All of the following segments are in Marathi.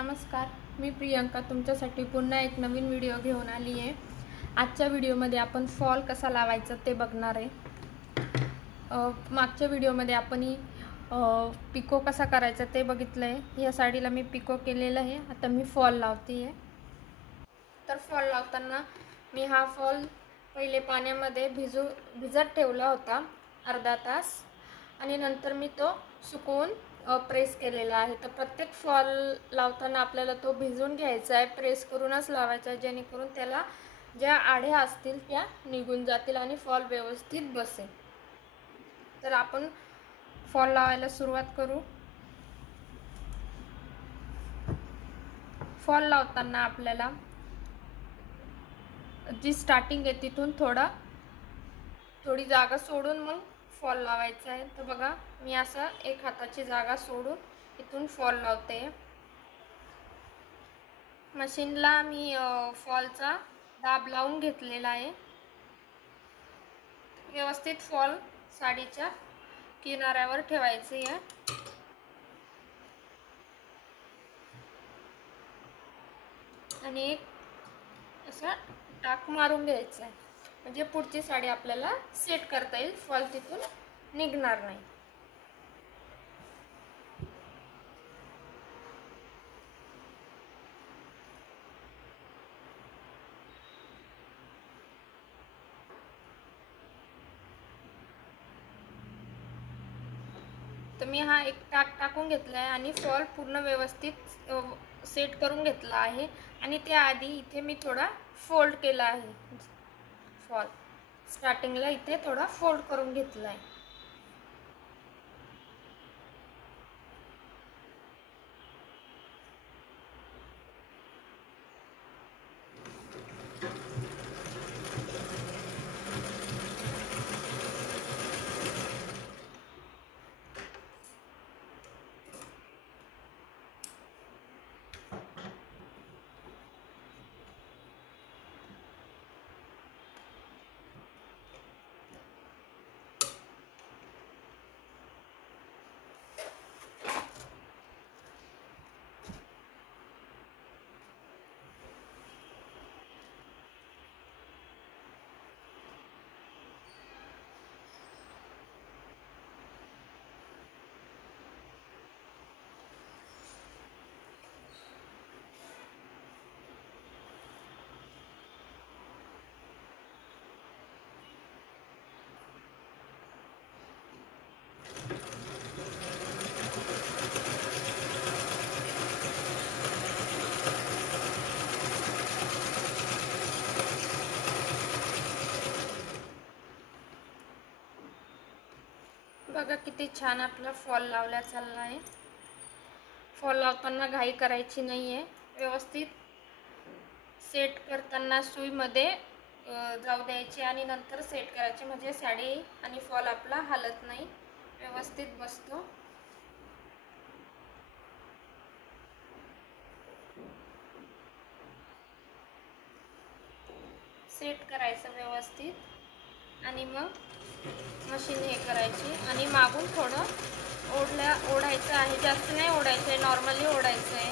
नमस्कार, मी प्रियंका तुमच्यासाठी पुन्हा एक नवीन व्हिडिओ घेऊन आली आहे। आजच्या व्हिडिओमध्ये आपण फॉल कसा लावायचा ते बघणार आहे। मागच्या व्हिडिओमध्ये आपण पिको कसा करायचा ते बघितलं आहे। या साडीला मी पिको केलेलं आहे। आता मी फॉल लावते आहे। तर फॉल लावताना मी हा फॉल पहिले पाण्यामध्ये भिजत ठेवला होता अर्धा तास आणि नंतर मी तो सुकवून प्रेस केलेला आहे। तर प्रत्येक फॉल लावताना आपल्याला तो भिजवून घ्यायचा आहे, प्रेस करूनच लावायचा आहे, जेणेकरून त्याला ज्या आढ्या असतील त्या निघून जातील आणि फॉल व्यवस्थित बसेल। तर आपण फॉल लावायला सुरुवात करू। फॉल लावताना आपल्याला जी स्टार्टिंग आहे तिथून थोडी जागा सोडून मग फॉल लावायचा आहे। तर बघा, मी असं एक हाताची जागा सोडून इथून फॉल लावते। मशीनला मी फॉलचा दाब लावून घेतलेला आहे। व्यवस्थित फॉल साडीच्या किनाऱ्यावर ठेवायचे आहे आणि एक असा टाक मारून घ्यायचा आहे, म्हणजे पुढची साडी आपल्याला सेट करता येईल, फॉल तिथून निघणार नाही। तर मी हा एक टाक टाकून घेतला आहे आणि फॉल पूर्ण व्यवस्थित सेट करून घेतला आहे। आणि त्याआधी इथे मी थोडा फोल्ड केला आहे। फॉल स्टार्टिंगला इथे थोडा फोल्ड करून घेतला आहे। बघा किती छान आपला फॉल लावला चालला आहे। फॉल लावताना घाई करायची नाही आहे, व्यवस्थित सेट करताना सुईमध्ये जाऊ द्यायची आणि नंतर सेट करायची, म्हणजे साडी आणि फॉल आपला हलत नाही, व्यवस्थित बसतो। सेट करायचं व्यवस्थित आणि मग मशीन हे करायची आणि मागून थोडं ओढायचं आहे, जास्त नाही ओढायचं आहे, नॉर्मली ओढायचं आहे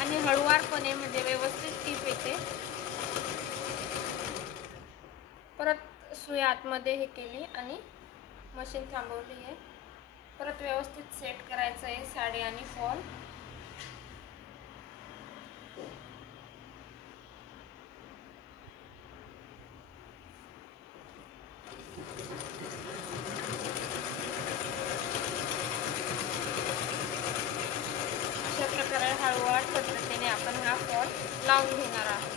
आणि हळूवारपणे, म्हणजे व्यवस्थित टीप येते। परत सुई आतमध्ये हे केली आणि मशीन थांबवली आहे। परत व्यवस्थित सेट करायचं आहे साडी आणि फॉल। अशा प्रकारे हळूवार पद्धतीने आपण हा फॉल लावून घेणार आहोत।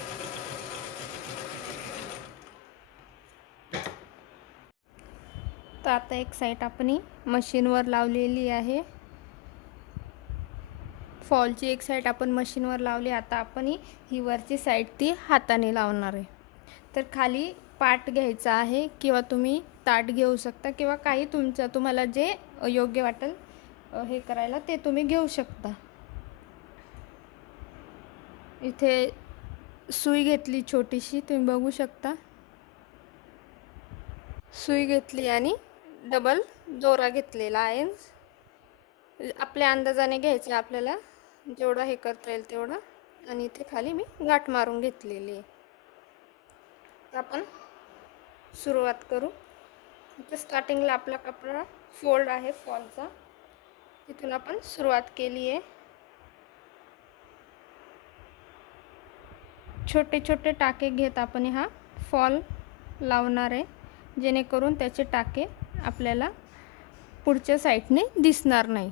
तर आता एक साईड आपण मशीनवर लावलेली आहे। फॉलची एक साईड आपण मशीनवर लावली। आता आपण ही वरची साईड ती हाताने लावणार आहे। तर खाली पाट घ्यायचा आहे किंवा तुम्ही ताट घेऊ शकता किंवा काही तुम्हाला जे योग्य वाटेल हे करायला ते तुम्ही घेऊ शकता। इथे सुई घेतली छोटीशी, तुम्ही बघू शकता। सुई घेतली आणि डबल दोरा घेतलेला आहे। आपल्या अंदाजाने घ्यायचे आपल्याला जेवढा हे करता येईल तेवढा, आणि इथे खाली मी गाठ मारून घेतलेली आहे. तर आपण सुरुवात करू. इथे स्टार्टिंगला आपला कपडा फोल्ड आहे फॉलचा, तिथून आपण सुरुवात केली आहे. छोटे छोटे टाके घेत आपण हा फॉल लावणार आहे, जेणेकरून त्याचे टाके आपल्याला पुढच्या साईडने दिसणार नाही.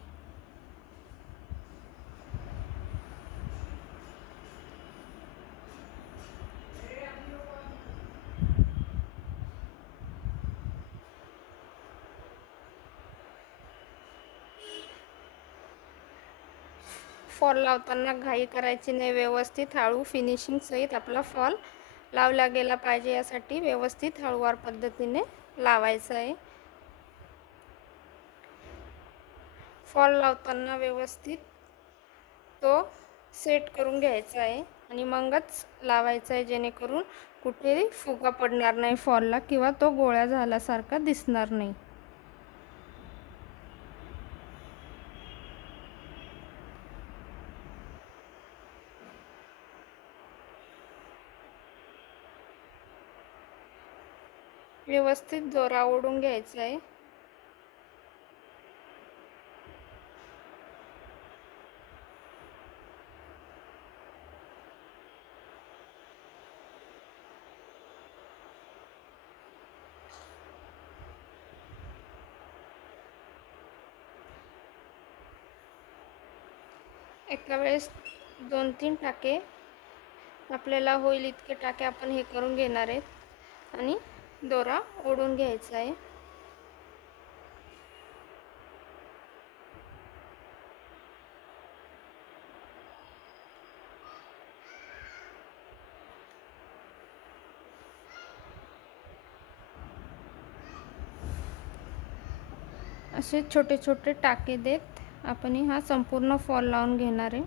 फॉल लावताना घाई करायची नाही, व्यवस्थित हळू फिनिशिंग सहित आपला फॉल लावला गेला पाहिजे. यासाठी व्यवस्थित हळूवार पद्धतीने लावायचा आहे. फॉल लावताना व्यवस्थित तो सेट करून घ्यायचा आहे आणि मगच लावायचा आहे, जेणेकरून कुठेही फुगा पडणार नाही फॉलला किंवा तो गोळा झाल्यासारखा दिसणार नाही. व्यवस्थित दोरा ओढून घ्यायचा आहे. एका वेळेस 2-3 टाके आपल्याला होईल इतके टाके आपण हे करून घेणार आहेत आणि दोरा ओढून घ्यायचा आहे. असे छोटे छोटे टाके देत आपण हा संपूर्ण फॉल लावून घेणार आहे.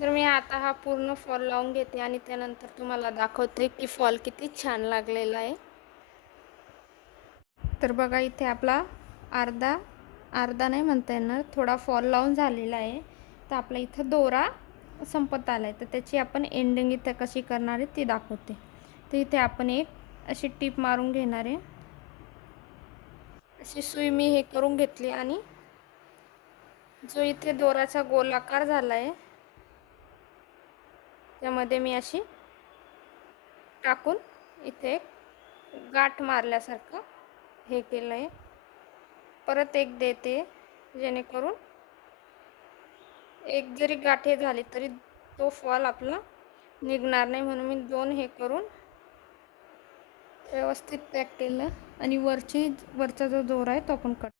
तर मी आता हा पूर्ण फॉल लावून घेते आणि त्यानंतर तुम्हाला दाखवते की फॉल किती छान लागलेला आहे. तर बघा, इथे आपला अर्धा नाही म्हणता येणार, थोडा फॉल लावून झालेला आहे. तर आपला इथं दोरा संपत आला आहे, तर त्याची आपण एंडिंग इथे कशी करणार आहे ती दाखवते. तर इथे आपण एक अशी टीप मारून घेणार आहे. अशी सुई मी हे करून घेतली आणि जो इथे दोराचा गोलाकार झाला आहे त्यामध्ये मी अशी टाकून इथे गाठ मारल्यासारखं हे केलं आहे. परत एक देते, जेणेकरून एक जरी गाठ झाली तरी तो फॉल आपला निघणार नाही, म्हणून मी 2 हे करून व्यवस्थित पॅक केलं आणि वरचा जो दोरा आहे तो आपण कट